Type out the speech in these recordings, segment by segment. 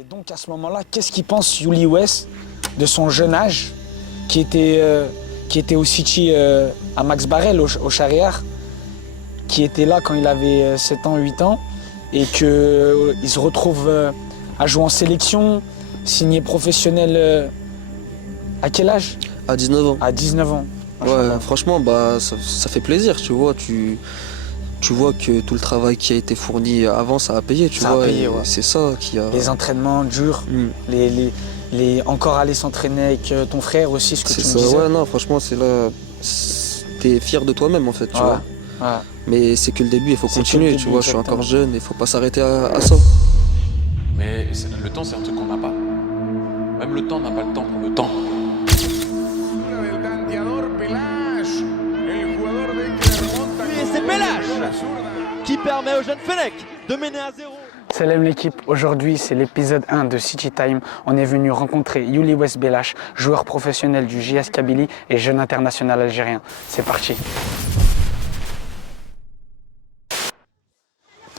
Et donc à ce moment-là, qu'est-ce qu'il pense Youli West de son jeune âge qui était au City à Max Barrel, au Shahriar, qui était là quand il avait 7 ans, 8 ans, et qu'il se retrouve à jouer en sélection, signé professionnel à quel âge? À 19 ans. À 19 ans. Ouais, franchement, bah, ça fait plaisir, tu vois. Tu vois que tout le travail qui a été fourni avant, ça a payé, tu Ça vois. a payé, et ouais. c'est ça qui a... Les entraînements durs, encore aller s'entraîner avec ton frère aussi, ce que C'est tu me ça, disais. ouais, non, franchement, c'est là... T'es fier de toi-même, en fait, tu vois. Ouais. Mais c'est que le début, il faut C'est que continuer, le tu début, vois. Je suis exactement. encore jeune, il faut pas s'arrêter à ça. Mais le temps, c'est un truc qu'on n'a pas. Même le temps, on n'a pas le temps pour le temps. Del tanteador Pelage, el jugador de Clermont. Et c'est Pelage qui permet au jeune Fennec de mener à 0. Salam l'équipe, aujourd'hui c'est l'épisode 1 de City Time. On est venu rencontrer Youli West Belach, joueur professionnel du JS Kabylie et jeune international algérien. C'est parti.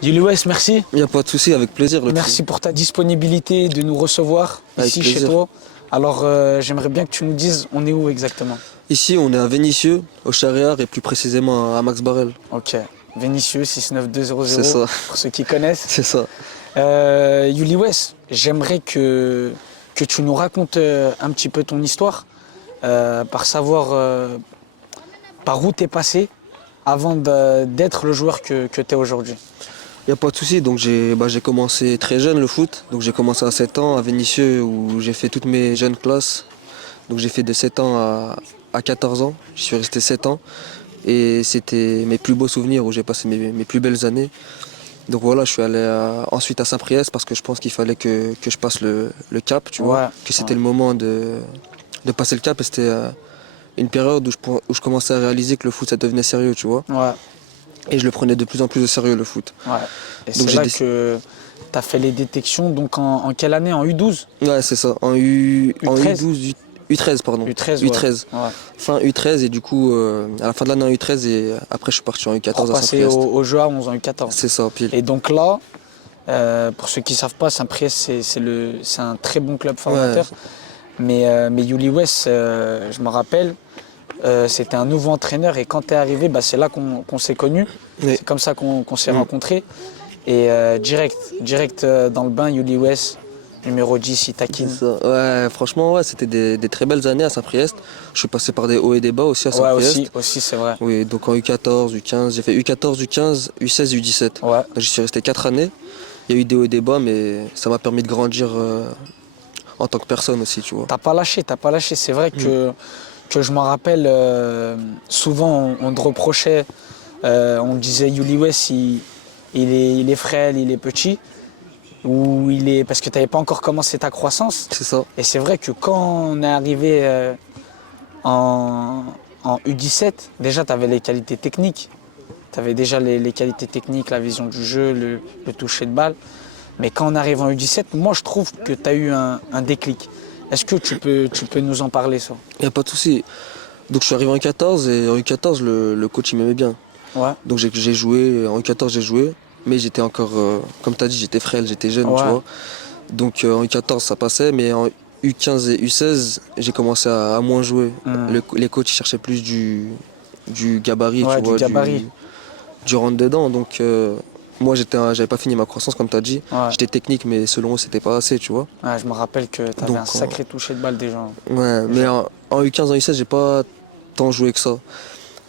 Youli West, merci. Il n'y a pas de souci, avec plaisir. Merci pour ta disponibilité de nous recevoir Avec ici plaisir. chez toi. Alors j'aimerais bien que tu nous dises, on est où exactement? Ici, on est à Vénissieux, au Shahriar, et plus précisément à Max Barrel. Ok, Vénissieux 69200, C'est ça. pour ceux qui connaissent. C'est ça. Youli West, j'aimerais que tu nous racontes un petit peu ton histoire, par savoir par où tu es passé avant d'être le joueur que tu es aujourd'hui. Il n'y a pas de souci, donc j'ai commencé très jeune le foot. Donc j'ai commencé à 7 ans à Vénissieux où j'ai fait toutes mes jeunes classes. Donc j'ai fait de 7 ans à 14 ans, je suis resté 7 ans. Et c'était mes plus beaux souvenirs où j'ai passé mes plus belles années. Donc voilà, je suis allé ensuite à Saint-Priest parce que je pense qu'il fallait que je passe le cap, tu vois. Que c'était le moment de passer le cap et c'était une période où je commençais à réaliser que le foot ça devenait sérieux, tu vois. Ouais, Et je le prenais de plus en plus au sérieux le foot. ouais. Et Donc c'est là que tu as fait les détections, donc en quelle année? En U12? Ouais, c'est ça, en U13? U12, U13 pardon. U13, U13. Ouais. Fin U13 et du coup à la fin de l'année en U13 et après je suis parti en U14 Pour à passer Saint-Priest. au jeu à 11 en U14. C'est ça, pile. Et donc là, pour ceux qui ne savent pas, Saint-Priest, c'est un très bon club formateur. Ouais. Mais Youli West, je me rappelle, c'était un nouveau entraîneur et quand tu es arrivé, c'est là qu'on s'est connus. Oui. C'est comme ça qu'on s'est rencontrés. Et direct dans le bain, Youli West, numéro 10, il taquine. C'est ça. Ouais, franchement, ouais, c'était des très belles années à Saint-Priest. Je suis passé par des hauts et des bas aussi à Ouais, Saint-Priest. aussi c'est vrai. Oui, donc en U14, U15, j'ai fait U14, U15, U16, U17. Ouais. Donc j'y suis resté 4 années. Il y a eu des hauts et des bas, mais ça m'a permis de grandir en tant que personne aussi, tu vois. T'as pas lâché. C'est vrai que je m'en rappelle, souvent on te reprochait, on te disait Youli West, il est frêle, il est petit, ou parce que tu n'avais pas encore commencé ta croissance. C'est ça. Et c'est vrai que quand on est arrivé en U17, déjà tu avais les qualités techniques. Tu avais déjà les qualités techniques, la vision du jeu, le toucher de balle. Mais quand on arrive en U17, moi je trouve que tu as eu un déclic. Est-ce que tu peux nous en parler, ça? Il n'y a pas de souci. Donc je suis arrivé en U14 et en U14, le coach il m'aimait bien. Ouais. Donc j'ai joué, en U14 j'ai joué, mais j'étais encore, comme tu as dit, j'étais frêle, j'étais jeune, Ouais. tu vois. Donc en U14 ça passait, mais en U15 et U16, j'ai commencé à moins jouer. Les coachs ils cherchaient plus du gabarit, Ouais, tu vois, du gabarit. du rentre-dedans. Donc moi j'avais pas fini ma croissance comme tu as dit. Ouais. J'étais technique, mais selon eux c'était pas assez, tu vois. Ouais, je me rappelle que tu avais Donc, un sacré toucher de balle déjà. Ouais, mais en U15, en U16, j'ai pas tant joué que ça.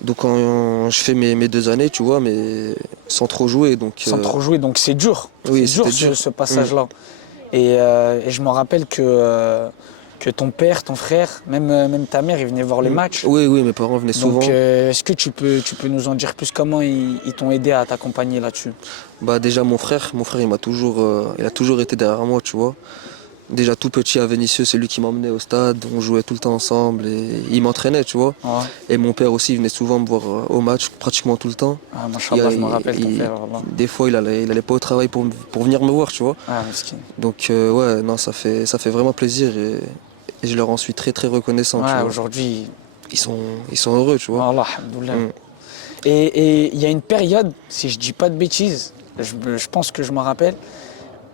Donc je fais mes 2 années, tu vois, mais sans trop jouer. Donc, Sans trop jouer, donc c'est dur. Oui, c'est dur, c'était dur. ce passage-là. Et je me rappelle que ton père, ton frère, même ta mère, ils venaient voir les matchs. Oui, mes parents venaient souvent. Donc est-ce que tu peux nous en dire plus comment ils t'ont aidé à t'accompagner là-dessus? Bah déjà mon frère il a toujours été derrière moi, tu vois. Déjà tout petit à Vénissieux, c'est lui qui m'emmenait au stade, on jouait tout le temps ensemble et il m'entraînait, tu vois. Ouais. Et mon père aussi, il venait souvent me voir au match, pratiquement tout le temps. Ah, machallah, je me rappelle ton père. Voilà. Des fois, il allait pas au travail pour venir me voir, tu vois. Ah, miskin. Donc ouais, non, ça fait vraiment plaisir et je leur en suis très très reconnaissant. tu Ouais, vois. aujourd'hui, Ils sont heureux, tu vois. voilà, alhamdoulilah. Et il y a une période, si je dis pas de bêtises, je pense que je me rappelle,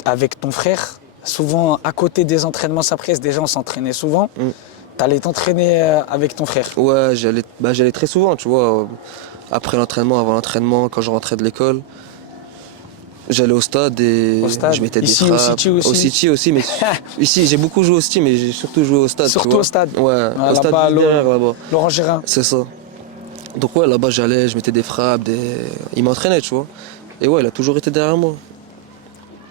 avec ton frère, souvent à côté des entraînements Sapriès, déjà on s'entraînait souvent. Mm. T'allais t'entraîner avec ton frère. Ouais, j'allais très souvent, tu vois. Après l'entraînement, avant l'entraînement, quand je rentrais de l'école, j'allais au stade et Au stade. je mettais des Ici, au frappes. City aussi. Au City aussi, mais ici j'ai beaucoup joué au City, mais j'ai surtout joué au stade. tu Surtout vois. au stade. Ouais, Ah, au stade là-bas, derrière, là-bas. Laurent Gérin. C'est ça. Donc ouais, là-bas j'allais, je mettais des frappes, il m'entraînait, tu vois. Et ouais, il a toujours été derrière moi.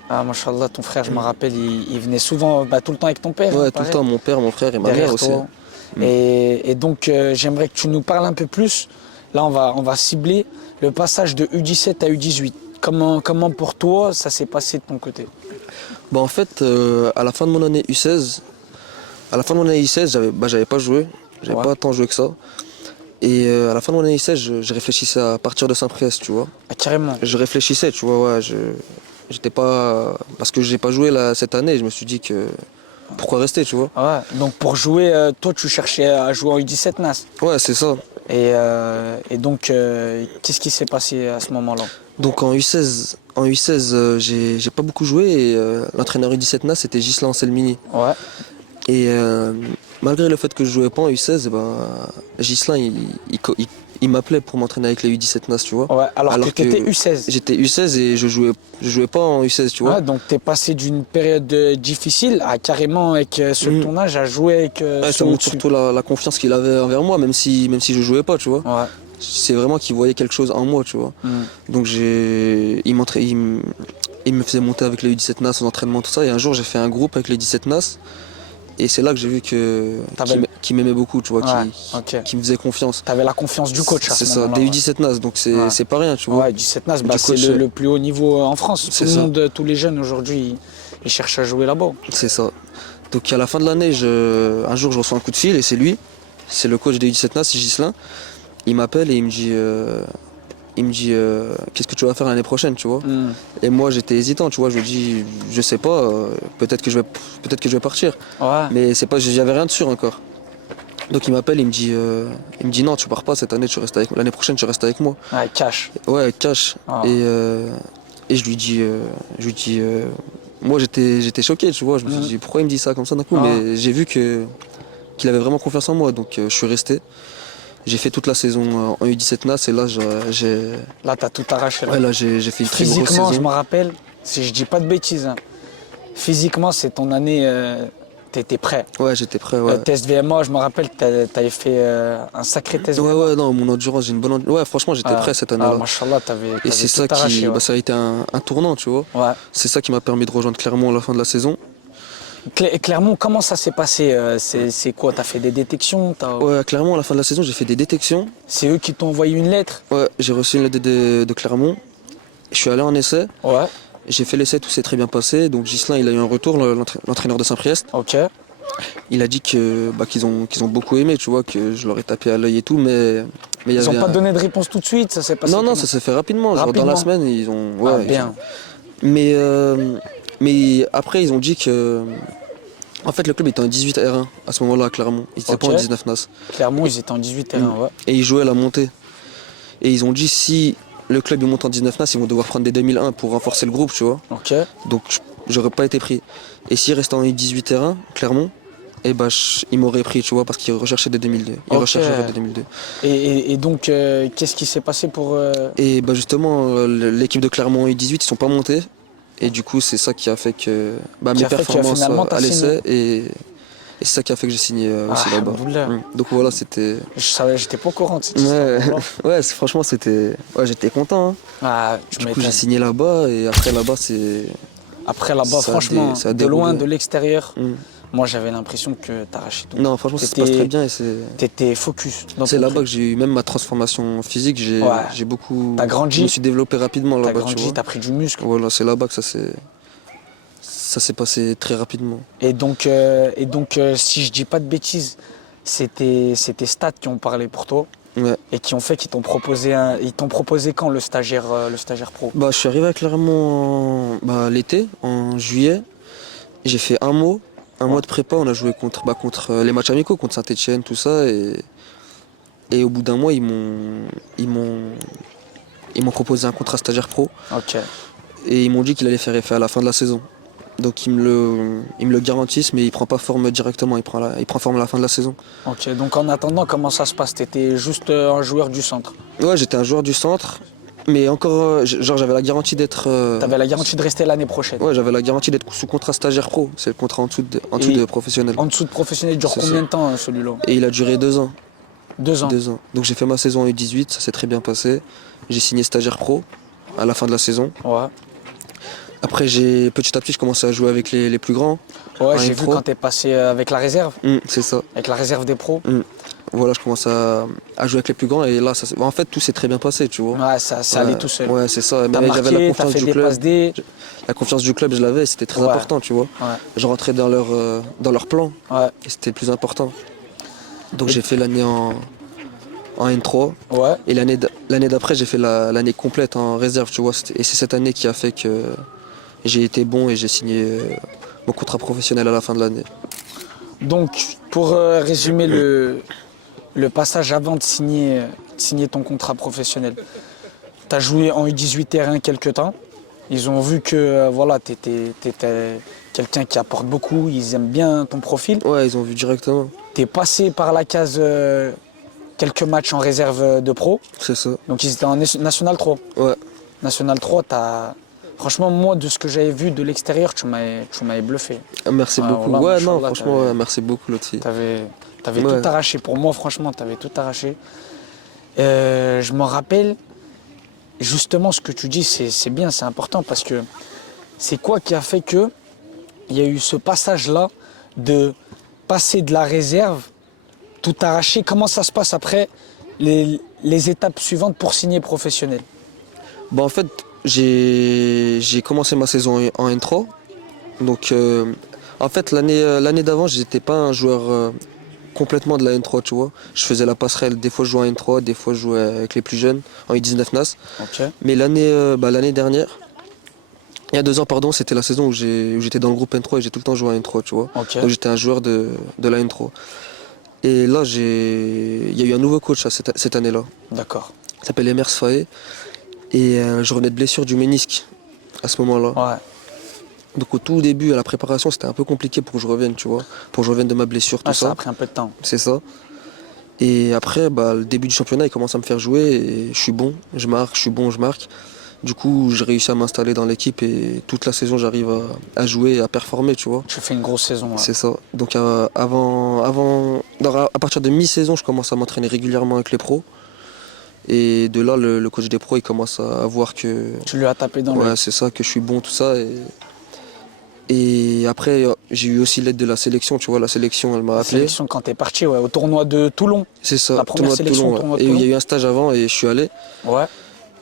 Ah, machallah, ton frère, je me rappelle, il venait souvent, tout le temps avec ton père. Ouais, hein, tout le pareil. temps, mon père, mon frère et ma Derrière mère aussi. toi. Et donc, j'aimerais que tu nous parles un peu plus. Là, on va cibler le passage de U17 à U18. Comment pour toi, ça s'est passé de ton côté? Bah en fait, à la fin de mon année U16, j'avais pas joué, j'avais Ouais. pas tant joué que ça. Et à la fin de mon année U16, je réfléchissais à partir de Saint-Priest, tu vois. Ah, carrément. Je réfléchissais, tu vois, ouais, j'étais pas... Parce que j'ai pas joué là, cette année, je me suis dit que... Pourquoi rester, tu vois? Ouais. Donc, pour jouer, toi, tu cherchais à jouer en U17 NAS. Ouais, c'est ça. Et donc, qu'est-ce qui s'est passé à ce moment-là? Donc en U16, j'ai pas beaucoup joué et l'entraîneur U17 NAS c'était Ghislain Anselmini. Ouais. Et malgré le fait que je jouais pas en U16, Ghislain il m'appelait pour m'entraîner avec les U17 NAS, tu vois. Ouais, alors que tu étais que U16. J'étais U16 et je jouais pas en U16, tu vois. Ouais, donc tu es passé d'une période difficile à carrément, avec ceux de ton âge, à jouer avec Ouais, ceux ça montre au-dessus. surtout la confiance qu'il avait envers moi, même si je jouais pas, tu vois. Ouais. C'est vraiment qu'il voyait quelque chose en moi, tu vois. Mm. Donc il me faisait monter avec les U17 NAS aux entraînements, tout ça. Et un jour, j'ai fait un groupe avec les U17 NAS. Et c'est là que j'ai vu qu'il m'aimait beaucoup, tu vois, Ouais, ok. qu'il me faisait confiance. Tu avais la confiance du coach à C'est ce ça, moment-là. des ouais. U17 NAS, donc Ouais. c'est pas rien, tu vois. Ouais, du 7 NAS, Du c'est coach, le plus haut niveau en France. C'est Tout le ça. monde, tous les jeunes aujourd'hui, ils cherchent à jouer là-bas. C'est ça. Donc à la fin de l'année, un jour, je reçois un coup de fil et c'est lui, c'est le coach des U17 NAS, c'est Ghislain. Il m'appelle et il me dit qu'est-ce que tu vas faire l'année prochaine, tu vois. Mm. Et moi j'étais hésitant, tu vois, je lui dis je sais pas, peut-être que je vais partir. Ouais. Mais c'est pas, j'avais rien de sûr encore. Donc il m'appelle, il me dit non, tu pars pas cette année, l'année prochaine tu restes avec moi. Ouais, cash. Ouais, cash. Ah. Et je lui dis moi j'étais choqué, tu vois, je me suis dit pourquoi il me dit ça comme ça d'un coup, Ah. mais j'ai vu qu'il avait vraiment confiance en moi, donc je suis resté. J'ai fait toute la saison en U17 NAS et là Là, t'as tout arraché. Là. ouais, là j'ai fait une très grosse Physiquement, je saison. me rappelle, si je dis pas de bêtises, hein, physiquement, c'est ton année, t'étais prêt. Ouais, j'étais prêt, ouais. Test VMA, je me rappelle que t'avais fait un sacré test Ouais, VMA. ouais, non, mon endurance, j'ai une bonne endurance. Ouais, franchement, j'étais prêt cette année-là. Machallah, t'avais Et c'est tout ça arraché. Ouais. ça a été un tournant, tu vois. Ouais. C'est ça qui m'a permis de rejoindre Clermont à la fin de la saison. Clermont, comment ça s'est passé? C'est quoi? T'as fait des détections? Ouais, Clermont, à la fin de la saison, j'ai fait des détections. C'est eux qui t'ont envoyé une lettre? Ouais, j'ai reçu une lettre de Clermont. Je suis allé en essai. Ouais. J'ai fait l'essai, tout s'est très bien passé. Donc Ghislain, il a eu un retour, l'entraîneur de Saint-Priest. Ok. Il a dit qu'ils ont beaucoup aimé, tu vois, que je leur ai tapé à l'œil et tout, mais il y Ils avait n'ont pas donné de réponse tout de suite? Ça s'est passé Non, non, comment? ça s'est fait rapidement. Genre dans la Rapidement. semaine, ils ont. Ah, Ouais, bien. Mais après, ils ont dit que. En fait, le club était en 18 R1 à ce moment-là à Clermont. Ils n'étaient pas en Ok. 19 NAS. Clermont, ils étaient en 18 terrains, ouais. Et ils jouaient à la montée. Et ils ont dit si le club il monte en 19 NAS, ils vont devoir prendre des 2001 pour renforcer le groupe, tu vois. Ok. Donc j'aurais pas été pris. Et s'ils restaient en 18 R1, Clermont, eh ben, ils m'auraient pris, tu vois, parce qu'ils recherchaient des 2002. Ils Ok. recherchaient des 2002. Et donc, qu'est-ce qui s'est passé pour... Et bah justement, l'équipe de Clermont U18, ils sont pas montés. Et du coup, c'est ça qui a fait que Qui mes a fait que performances finalement, t'as à l'essai. Et c'est ça qui a fait que j'ai signé aussi là-bas. Alhamdoulilah. Donc voilà, c'était. J'étais pas au courant de cette Ouais, histoire. ouais, franchement, c'était. Ouais, j'étais content. Hein. Ah, tu Du coup, m'étonnes. j'ai signé là-bas et après là-bas, c'est. Après là-bas, ça a franchement, ça a de loin, déroulé. de l'extérieur, Mm. moi j'avais l'impression que t'arrachais tout. Non, franchement, ça se T'étais- passe très bien et c'est. T'étais focus. dans C'est ton là-bas truc. que j'ai eu même ma transformation physique. J'ai Ouais. j'ai beaucoup. T'as grandi. Je me suis développé rapidement T'as là-bas. tu grandi, vois. t'as pris du muscle. Voilà, c'est là-bas que ça s'est passé très rapidement. Et donc, si je dis pas de bêtises, c'était Stade qui ont parlé pour toi Ouais. et qui ont fait qu'ils t'ont proposé ils t'ont proposé quand le stagiaire pro? Bah, je suis arrivé à Clermont l'été, en juillet. J'ai fait un mois de prépa. On a joué contre les matchs amicaux, contre Saint-Etienne, tout ça. Et au bout d'un mois, ils m'ont proposé un contrat stagiaire pro. Ok. Et ils m'ont dit qu'il allait faire effet à la fin de la saison. Donc ils me le garantissent, mais il prend pas forme directement, il prend forme à la fin de la saison. Ok, donc en attendant, comment ça se passe? T'étais juste un joueur du centre. Ouais, j'étais un joueur du centre, mais encore, genre j'avais la garantie d'être... T'avais la garantie de rester l'année prochaine. Ouais, j'avais la garantie d'être sous contrat stagiaire pro, c'est le contrat en dessous Et de professionnel. En dessous de professionnel, il dure C'est combien ça. de temps celui-là? Et il a duré 2 ans. 2 ans. 2 ans. Donc j'ai fait ma saison en U18, ça s'est très bien passé. J'ai signé stagiaire pro à la fin de la saison. Ouais. Après, petit à petit, je commençais à jouer avec les plus grands. Ouais, en j'ai vu pro. quand t'es passé avec la réserve, C'est ça. avec la réserve des pros. Voilà, je commence à jouer avec les plus grands et là, en fait, tout s'est très bien passé, tu vois. Ouais, ça allait tout seul. Ouais, c'est ça. T'as Mais j'avais la marqué, t'as confiance fait du des club. passes D. La confiance du club, je l'avais, c'était très Ouais. important, tu vois. Ouais. Je rentrais dans leur plan Ouais. et c'était le plus important. Donc j'ai fait l'année en N3 Ouais. et l'année d'après, j'ai fait l'année complète en réserve, tu vois. Et c'est cette année qui a fait que j'ai été bon et j'ai signé mon contrat professionnel à la fin de l'année. Donc, pour résumer le passage avant de signer ton contrat professionnel, tu as joué en U18 terrain quelques temps. Ils ont vu que voilà, tu étais quelqu'un qui apporte beaucoup, ils aiment bien ton profil. Ouais, ils ont vu directement. Tu es passé par la case quelques matchs en réserve de pro. C'est ça. Donc, ils étaient en National 3. Ouais. National 3, franchement, moi, de ce que j'avais vu de l'extérieur, tu m'avais bluffé. Merci Ouais, beaucoup. voilà, Ouais, machallah, non, franchement, t'avais- ouais, merci beaucoup, l'autre fille. T'avais Ouais. tout arraché. Pour moi, franchement, t'avais tout arraché. Je m'en rappelle, justement, ce que tu dis, c'est bien, c'est important, parce que c'est quoi qui a fait que il y a eu ce passage-là de passer de la réserve, tout arraché. Comment ça se passe après les étapes suivantes pour signer professionnel? Bah, en fait, j'ai commencé ma saison en N3. Donc, en fait, l'année d'avant, j'étais pas un joueur complètement de la N3, tu vois. Je faisais la passerelle. Des fois, je jouais en N3, des fois, je jouais avec les plus jeunes, en U19 NAS. Ok. Mais l'année dernière, il y a 2 ans, pardon, c'était la saison où j'étais dans le groupe N3 et j'ai tout le temps joué en N3, tu vois. Ok. Donc, j'étais un joueur de la N3. Et là, il y a eu un nouveau coach cette année-là. D'accord. Il s'appelle Emers Faé. Et je revenais de blessure du ménisque à ce moment-là. Ouais. Donc au tout début, à la préparation, c'était un peu compliqué pour que je revienne, tu vois. Pour que je revienne de ma blessure, tout Ouais, ça ça. a pris un peu de temps. C'est ça. Et après, le début du championnat, il commence à me faire jouer et je suis bon, je marque, je suis bon, je marque. Du coup, j'ai réussi à m'installer dans l'équipe et toute la saison, j'arrive à jouer et à performer, tu vois. Tu fais une grosse saison. Ouais. C'est ça. Donc à partir de mi-saison, je commence à m'entraîner régulièrement avec les pros. Et de là, le coach des pros, il commence à voir que... Tu lui as tapé dans Ouais, le... c'est ça, que je suis bon, tout ça. Et après, j'ai eu aussi l'aide de la sélection, tu vois. La sélection, elle m'a La appelé. sélection quand t'es parti, ouais, au tournoi de Toulon. C'est ça, La première tournoi de sélection, Toulon, tournoi de ouais. Et il y a Toulon. eu un stage avant et je suis allé. Ouais.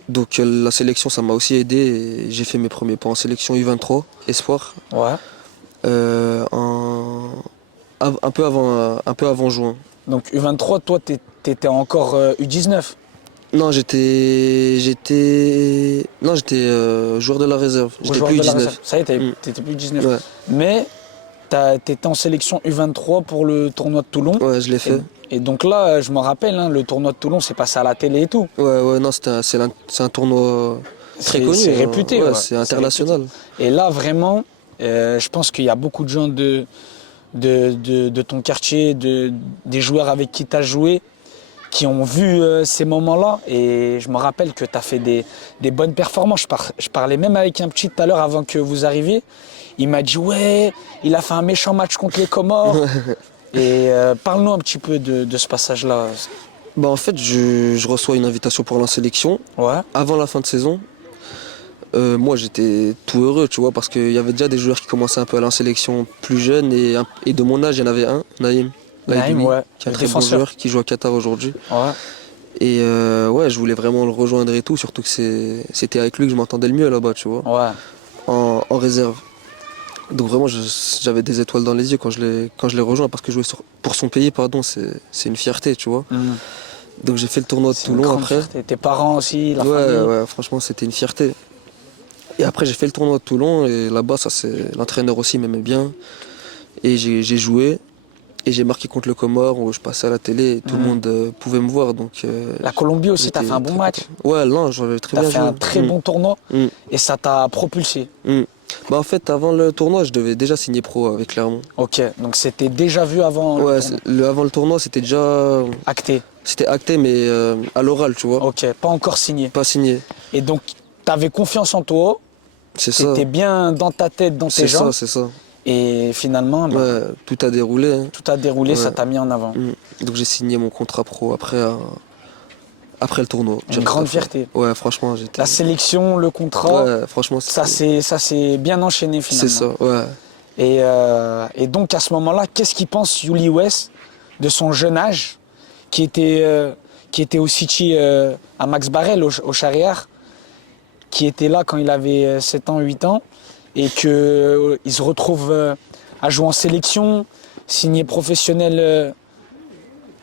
Donc la sélection, ça m'a aussi aidé. Et j'ai fait mes premiers pas en sélection U23, espoir, Ouais. un peu avant juin. Donc U23, toi, t'étais encore U19. Non, j'étais joueur de la réserve. J'étais joueur plus de la U19. réserve. Ça y est, Mm. t'étais plus U19. Ouais. Mais t'étais en sélection U23 pour le tournoi de Toulon. Ouais, je l'ai fait. Et donc là, je me rappelle, hein, le tournoi de Toulon, c'est passé à la télé et tout. Ouais, non, c'est un tournoi très connu. C'est hein. réputé. Ouais, Ouais. c'est international. Et là, vraiment, je pense qu'il y a beaucoup de gens de ton quartier, des joueurs avec qui tu as joué, qui ont vu ces moments-là. Et je me rappelle que tu as fait des bonnes performances. Je parlais même avec un petit tout à l'heure avant que vous arriviez. Il m'a dit, ouais, il a fait un méchant match contre les Comores. Et parle-nous un petit peu de ce passage-là. En fait, je reçois une invitation pour la sélection Ouais, avant la fin de saison. Moi, j'étais tout heureux, tu vois, parce qu'il y avait déjà des joueurs qui commençaient un peu à la sélection plus jeunes et de mon âge, il y en avait un, Naïm. Naïm, ouais, qui est un le très bon défenseur. joueur qui joue à Qatar aujourd'hui. ouais. Et ouais, je voulais vraiment le rejoindre et tout, surtout que c'était avec lui que je m'entendais le mieux là-bas, tu vois, Ouais, en réserve. Donc vraiment, j'avais des étoiles dans les yeux quand je l'ai rejoint, parce que jouer pour son pays, pardon, c'est une fierté, tu vois. Mhm. Donc j'ai fait le tournoi de C'est une Toulon grande après. fierté. Tes parents aussi, la Ouais, famille. ouais, franchement, c'était une fierté. Et après, j'ai fait le tournoi de Toulon et là-bas, l'entraîneur aussi m'aimait bien. Et j'ai joué et j'ai marqué contre le Comore où je passais à la télé et tout le monde pouvait me voir. Donc, La Colombie aussi, t'as j'étais fait un bon très match. content. Ouais, non, j'avais très T'as bien fait joué. un très bon tournoi Mm. et ça t'a propulsé. Mm. Bah en fait, avant le tournoi, je devais déjà signer pro avec Clermont. Ok, donc c'était déjà vu avant le Ouais, tournoi. avant le tournoi, c'était déjà... Acté. C'était acté, mais à l'oral, tu vois. Ok, pas encore signé. Pas signé. Et donc, t'avais confiance en toi, C'est ça. t'étais bien dans ta tête, dans tes C'est ça, jambes, c'est ça. et finalement, bah, Ouais, tout a déroulé, hein. tout a déroulé, ça Ouais. t'a mis en avant. Donc j'ai signé mon contrat pro après le tournoi. Une direct grande après. fierté. Ouais, franchement, j'étais... La sélection, le contrat, Ouais, franchement, ça s'est bien enchaîné c'est finalement. ça, ouais. Et donc à ce moment-là, qu'est-ce qu'il pense Youli West de son jeune âge, qui était au City à Max Barrel, au Charrière, qui était là quand il avait 7 ans, 8 ans, et qu'il se retrouve à jouer en sélection, signé professionnel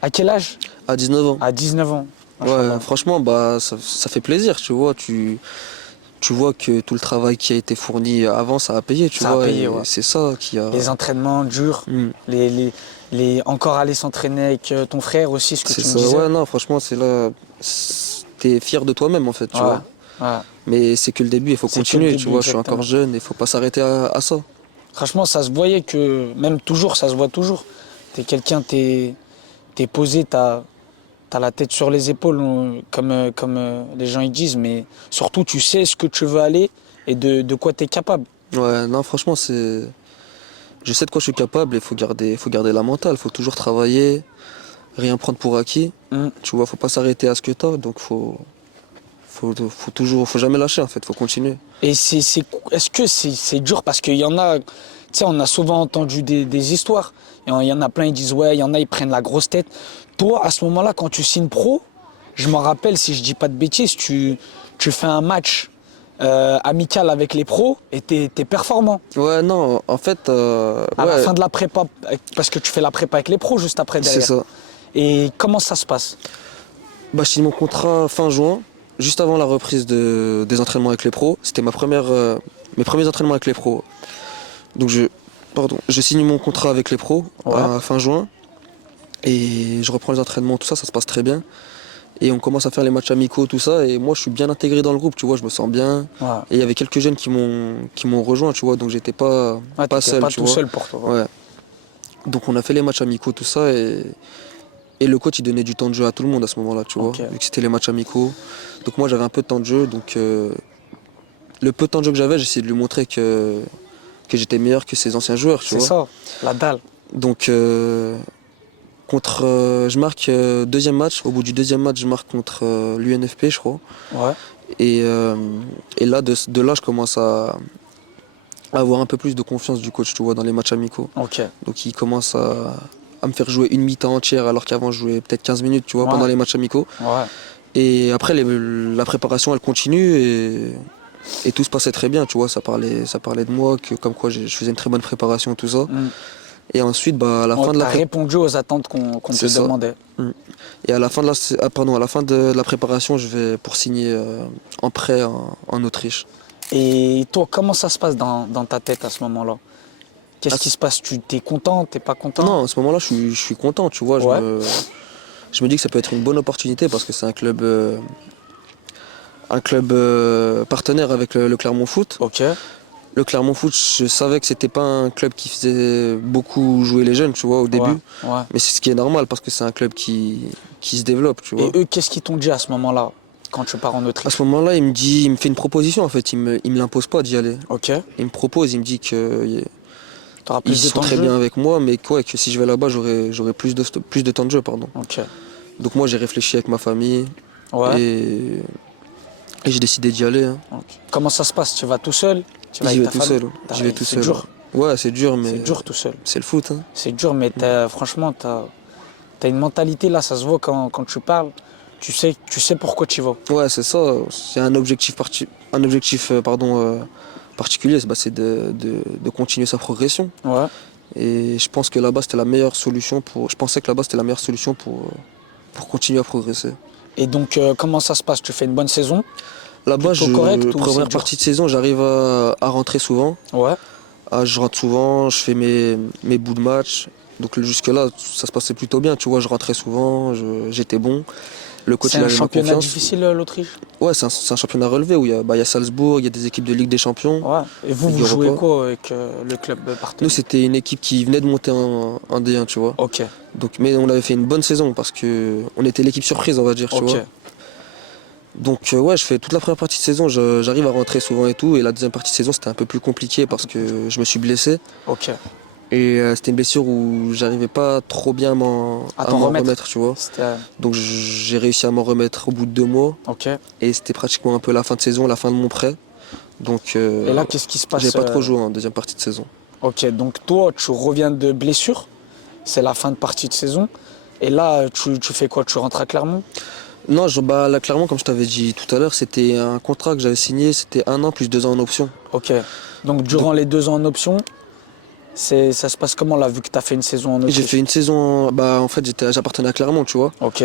à quel âge? À 19 ans. À 19 ans. Ouais, franchement, bah, ça fait plaisir, tu vois. Tu vois que tout le travail qui a été fourni avant, ça a payé, tu Ça a vois. payé, et ouais. c'est ça qui a... Les entraînements durs, Mm. encore aller s'entraîner avec ton frère aussi, ce que C'est tu me ça, disais. ouais, non, franchement, c'est là... T'es fier de toi-même, en fait, tu Ouais, vois. ouais. Mais c'est que le début, il faut C'est que continuer, le tu début, vois. Je suis exactement. encore jeune, il faut pas s'arrêter à ça. Franchement, ça se voyait que, même toujours, ça se voit toujours. T'es quelqu'un, t'es posé, t'as la tête sur les épaules, comme les gens ils disent, mais surtout tu sais ce que tu veux aller et de quoi t'es capable. Ouais, non, franchement, c'est... Je sais de quoi je suis capable, il faut garder la mentale, faut toujours travailler, rien prendre pour acquis. Mm. Tu vois, faut pas s'arrêter à ce que t'as, donc faut toujours, faut jamais lâcher en fait, faut continuer. Et est-ce que c'est dur parce qu'il y en a, tu sais, on a souvent entendu des histoires. Il y en a plein, ils disent ouais, il y en a, ils prennent la grosse tête. Toi, à ce moment-là, quand tu signes pro, je m'en rappelle, si je dis pas de bêtises, tu fais un match amical avec les pros et t'es performant. Ouais, non, en fait, À la ouais, fin de la prépa, parce que tu fais la prépa avec les pros juste après c'est derrière. ça. Et comment ça se passe? Bah, je signe mon contrat fin juin, juste avant la reprise des entraînements avec les pros. C'était mes premiers entraînements avec les pros. Donc je signe mon contrat avec les pros Ouais. à fin juin et je reprends les entraînements, tout ça, ça se passe très bien. Et on commence à faire les matchs amicaux, tout ça. Et moi, je suis bien intégré dans le groupe, tu vois, je me sens bien. Ouais. Et il y avait quelques jeunes qui m'ont rejoint, tu vois, donc j'étais pas Ouais, t'étais seul, pas tu tout vois. seul pour toi. Ouais. Donc on a fait les matchs amicaux, tout ça, et le coach il donnait du temps de jeu à tout le monde à ce moment-là, tu vois, Ok. vu que c'était les matchs amicaux. Donc moi j'avais un peu de temps de jeu, donc le peu de temps de jeu que j'avais, j'essayais de lui montrer que j'étais meilleur que ses anciens joueurs, tu C'est vois. ça, la dalle. Donc je marque deuxième match, au bout du deuxième match je marque contre l'UNFP je crois. Ouais. Et là de là je commence à avoir un peu plus de confiance du coach, tu vois, dans les matchs amicaux. Ok. Donc il commence à me faire jouer une mi-temps entière alors qu'avant je jouais peut-être 15 minutes, tu vois, Ouais. pendant les matchs amicaux. Ouais. Et après la préparation elle continue et tout se passait très bien, tu vois, ça parlait de moi, que comme quoi je faisais une très bonne préparation, tout ça. Mm. Et ensuite, bah, à la fin de T'as la répondu aux attentes qu'on te C'est ça. demandait. et à la fin de la préparation, je vais pour signer en prêt en Autriche. Et toi, comment ça se passe dans ta tête à ce moment-là? Qu'est-ce qui se passe? Tu t'es content? T'es pas content? Non, à ce moment-là, je suis content, tu vois. Ouais. Je me dis que ça peut être une bonne opportunité parce que c'est un club partenaire avec le Clermont Foot. Ok. Le Clermont Foot, je savais que c'était pas un club qui faisait beaucoup jouer les jeunes, tu vois, au début. Ouais. Mais c'est ce qui est normal parce que c'est un club qui se développe, tu vois. Et eux, qu'est-ce qu'ils t'ont dit à ce moment-là, quand tu pars en À Autriche? ce moment-là, il me fait une proposition en fait. Il me l'impose pas d'y aller. Ok. Il me propose, il me dit que T'auras ils plus de sont temps de très jeu? bien avec moi, mais que si je vais là-bas, j'aurai plus de temps de jeu, pardon. Ok. Donc moi, j'ai réfléchi avec ma famille Ouais. et j'ai décidé d'y aller, hein. Ok. Comment ça se passe? Tu vas tout seul? Tu vas J'y vais avec ta tout famille? seul. J'y vais tout C'est seul. dur. Ouais, c'est dur, mais C'est dur tout seul. c'est le foot, hein. C'est dur, mais franchement, t'as une mentalité là, ça se voit quand tu parles. Tu sais pourquoi tu y vas. Ouais, c'est ça. C'est un objectif particulier, c'est de continuer sa progression. Ouais. Et je pense que là-bas, c'était la meilleure solution je pensais que là-bas, c'était la meilleure solution pour continuer à progresser. Et donc, comment ça se passe? Tu fais une bonne saison? Là-bas, Plutôt correct ou c'est première dur? partie de saison, j'arrive à rentrer souvent. Ouais. Je rentre souvent, je fais mes bouts de match. Donc jusque-là, ça se passait plutôt bien. Tu vois, je rentrais souvent, j'étais bon. Le coach, C'est il un avait ma championnat confiance. difficile, l'Autriche? Ouais, c'est un championnat relevé où il y a Salzbourg, il y a des équipes de Ligue des Champions. Ouais. Et vous, Ligue vous jouez Europa. quoi avec le club partenaire? Nous, c'était une équipe qui venait de monter en D1, tu vois. Ok, Donc, mais on avait fait une bonne saison parce que on était l'équipe surprise, on va dire, tu ok. vois. Donc, ouais, je fais toute la première partie de saison, j'arrive à rentrer souvent et tout. Et la deuxième partie de saison, c'était un peu plus compliqué parce que je me suis blessé. Ok. Et c'était une blessure où j'arrivais pas trop bien À à t'en m'en remettre. remettre, tu vois. C'était. Donc, j'ai réussi à m'en remettre au bout de 2 mois. Ok. Et c'était pratiquement un peu la fin de saison, la fin de mon prêt. Donc, Et là, qu'est-ce qui se passe? j'ai pas trop joué en deuxième partie de saison. Ok, donc toi, tu reviens de blessure. C'est la fin de partie de saison. Et là, tu fais quoi? Tu rentres à Clermont? Non, là, clairement, comme je t'avais dit tout à l'heure, c'était un contrat que j'avais signé, c'était 1 an plus 2 ans en option. Ok. Donc durant les 2 ans en option, ça se passe comment là, vu que tu as fait une saison en J'ai Autriche? fait une saison, en fait, j'appartenais à Clermont, tu vois. Ok.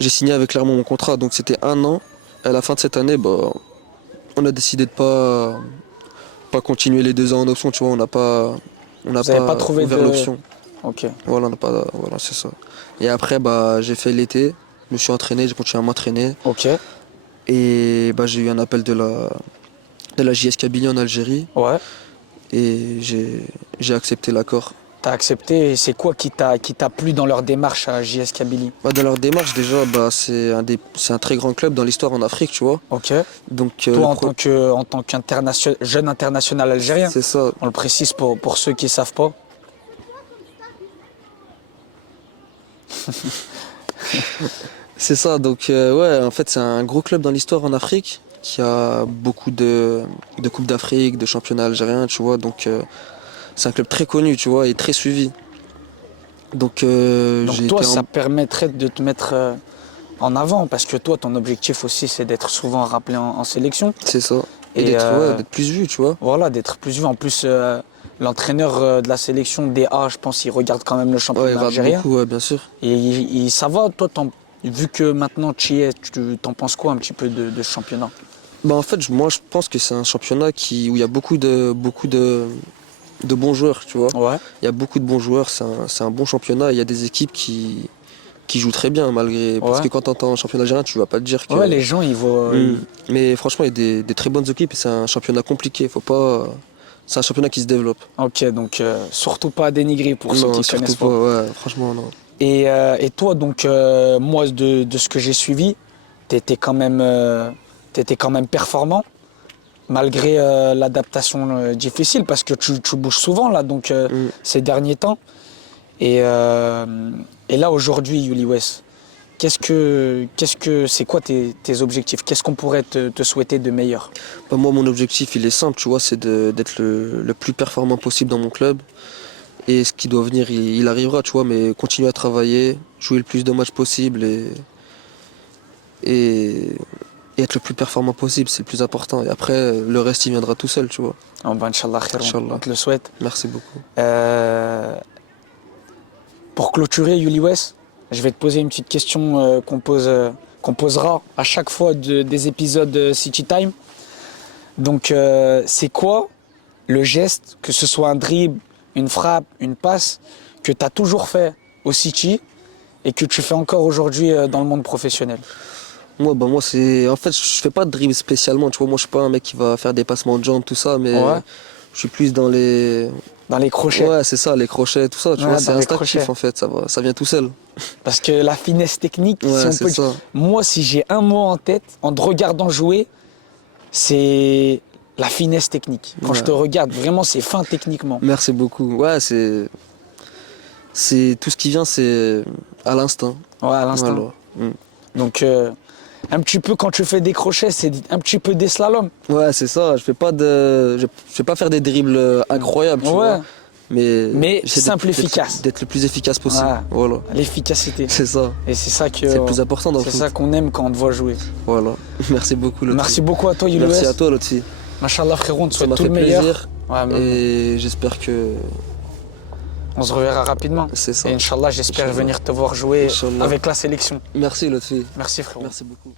J'ai signé avec Clermont mon contrat, donc c'était 1 an. À la fin de cette année, on a décidé de pas continuer les 2 ans en option, tu vois. On n'a Vous avez pas trouvé ouvert de- l'option. Ok. Voilà, voilà, c'est ça. Et après, j'ai fait l'été, je me suis entraîné, j'ai continué à m'entraîner. Ok. Et j'ai eu un appel de la JS Kabylie en Algérie. Ouais. Et j'ai accepté l'accord. T'as accepté. Et c'est quoi qui t'a plu dans leur démarche à JS Kabylie? Dans leur démarche, déjà, c'est un très grand club dans l'histoire en Afrique, tu vois. Ok. Donc, Toi, en tant jeune international algérien, c'est ça. on le précise pour ceux qui ne savent pas. C'est ça. Donc, ouais, en fait, c'est un gros club dans l'histoire en Afrique qui a beaucoup de Coupes d'Afrique, de championnats algériens, tu vois. Donc, c'est un club très connu, tu vois, et très suivi. Donc, Donc j'ai toi, été ça permettrait de te mettre en avant, parce que toi, ton objectif aussi, c'est d'être souvent rappelé en sélection. C'est ça. Et, Et, d'être plus vu, tu vois. Voilà, d'être plus vu. En plus, l'entraîneur de la sélection DA, je pense, il regarde quand même le Ouais, il championnat regarde algérien. beaucoup, ouais, bien sûr. Et ça va, toi, vu que maintenant tu y es, t'en penses quoi un petit peu de ce championnat? En fait, moi, je pense que c'est un championnat où il y a beaucoup de bons joueurs, tu vois. Ouais. Il y a beaucoup de bons joueurs, c'est un bon championnat. Il y a des équipes qui jouent très bien, malgré. Parce Ouais. que quand tu entends championnat algérien, tu vas pas te dire que. Ouais, les gens, ils voient. Mais franchement, il y a des très bonnes équipes et c'est un championnat compliqué. Faut pas. C'est un championnat qui se développe. Ok, donc surtout pas à dénigrer pour ceux Non, qui connaissent surtout pas. pas. Ouais, franchement, non. Et toi, donc, moi, de ce que j'ai suivi, t'étais quand même performant, malgré l'adaptation difficile, parce que tu bouges souvent, là, donc, ces derniers temps. Et là, aujourd'hui, Youli Wes, c'est quoi tes objectifs? Qu'est-ce qu'on pourrait te souhaiter de meilleur? Moi, mon objectif, il est simple, tu vois, c'est d'être le plus performant possible dans mon club. Et ce qui doit venir, il arrivera, tu vois, mais continuer à travailler, jouer le plus de matchs possible et être le plus performant possible, c'est le plus important. Et après, le reste, il viendra tout seul, tu vois. Oh, ben, Inch'Allah, khair, Inch'Allah. on te le souhaite. Merci beaucoup. Pour clôturer, Youli Wes, je vais te poser une petite question qu'on posera à chaque fois des épisodes City Time. Donc, c'est quoi le geste, que ce soit un dribble, une frappe, une passe, que tu as toujours fait au City et que tu fais encore aujourd'hui dans le monde professionnel? Moi, en fait, je fais pas de dribble spécialement, tu vois. Moi, je suis pas un mec qui va faire des passements de jambes, tout ça, mais Ouais. je suis plus dans les. Dans les crochets. Ouais, c'est ça, les crochets, tout ça, tu Ouais, vois. C'est dans les instinctif, crochets. en fait, ça vient tout seul. Parce que la finesse technique, Ouais, si on c'est peut... ça. Moi, si j'ai un mot en tête, en te regardant jouer, c'est la finesse technique. Quand je Ouais. te regarde, vraiment, c'est fin techniquement. Merci beaucoup. Ouais, c'est tout ce qui vient, c'est à l'instinct. Ouais, à l'instant. Voilà. Donc, un petit peu, quand tu fais des crochets, c'est un petit peu des slaloms. Ouais, c'est ça. Je fais pas faire des dribbles incroyables, tu Ouais. vois. Mais j'essaie simple, efficace. D'être le plus efficace possible. Ouais. Voilà. L'efficacité. C'est ça. Et c'est ça que C'est le plus important dans le c'est foot. ça qu'on aime quand on te voit jouer. Voilà. Merci beaucoup, Lotfi. Merci beaucoup à toi, Youli Merci Wes. à toi, Lotfi. Machallah, frérot, on te Ça souhaite m'a tout fait le meilleur. plaisir. Ouais, mais Et j'espère que on se reverra rapidement. c'est ça. Et Inch'Allah, j'espère Inch'Allah. venir te voir jouer Inch'Allah. avec la sélection. Merci, Lotfi. Merci, frérot. Merci beaucoup.